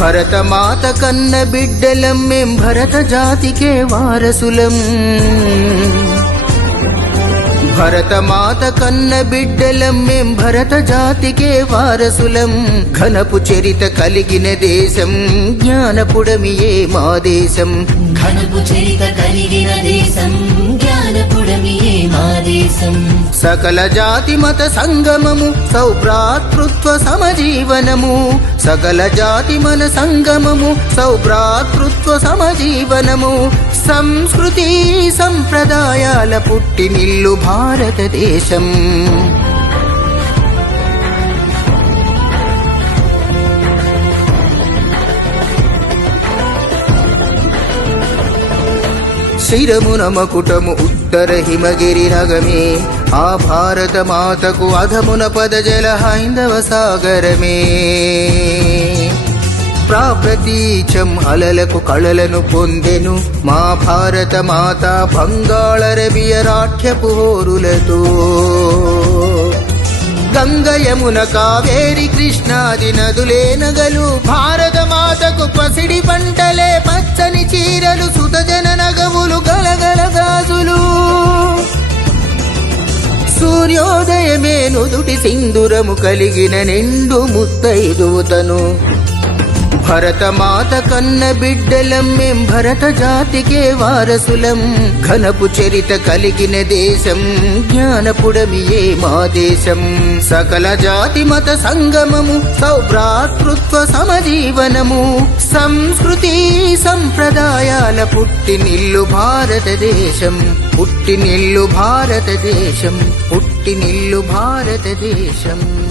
భరతమాత కన్న బిడ్డలం మేం భరత జాతికే వారసులం. భరతమాత కన్న బిడ్డలం మేం భరత జాతికే వారసులం. ఘనపు చరిత కలిగిన దేశం జ్ఞానపుడమియే మా దేశం. ఘనపు చరిత కలిగిన దేశం జ్ఞానపుడమియే మా దేశం. సకల జాతి మత సంగమము సౌభ్రాతృత్వ సమజీవనము. సకల జాతి మన సంగమము సౌభ్రాతృత్వ సమజీవనము. సంస్కృతి సంప్రదాయాల పుట్టినిల్లు భారతదేశం. శిరమున మకుటము ఉత్తర హిమగిరి నగమే. ఆ భారత మాతకు అధమున పదజల హైందవ సాగరమే. ప్రాప్రతీచం అలలకు కళలను పొందెను మా భారత మాత బంగాళరబియ రాఠ్యపు హోరులతో. గంగ యమున కావేరి కృష్ణాది నదులే నగలు భారత మాతకు పసిడి పంటలే పచ్చని చీరలు సుతజన నగవులు గలగల గాజులు. సూర్యోదయమే నుదుటి సింధురము కలిగిన నిండు ముత్తైదుతను. భరతమాత కన్న బిడ్డలం మేం భరత జాతికే వారసులం. ఘనపు చరిత కలిగిన దేశం జ్ఞానపుడమియే మా దేశం. సకల జాతి మత సంగమము సౌభ్రాతృత్వ సమజీవనము. సంస్కృతి సంప్రదాయాల పుట్టినిల్లు భారతదేశం. పుట్టినిల్లు భారతదేశం. పుట్టినిల్లు భారతదేశం.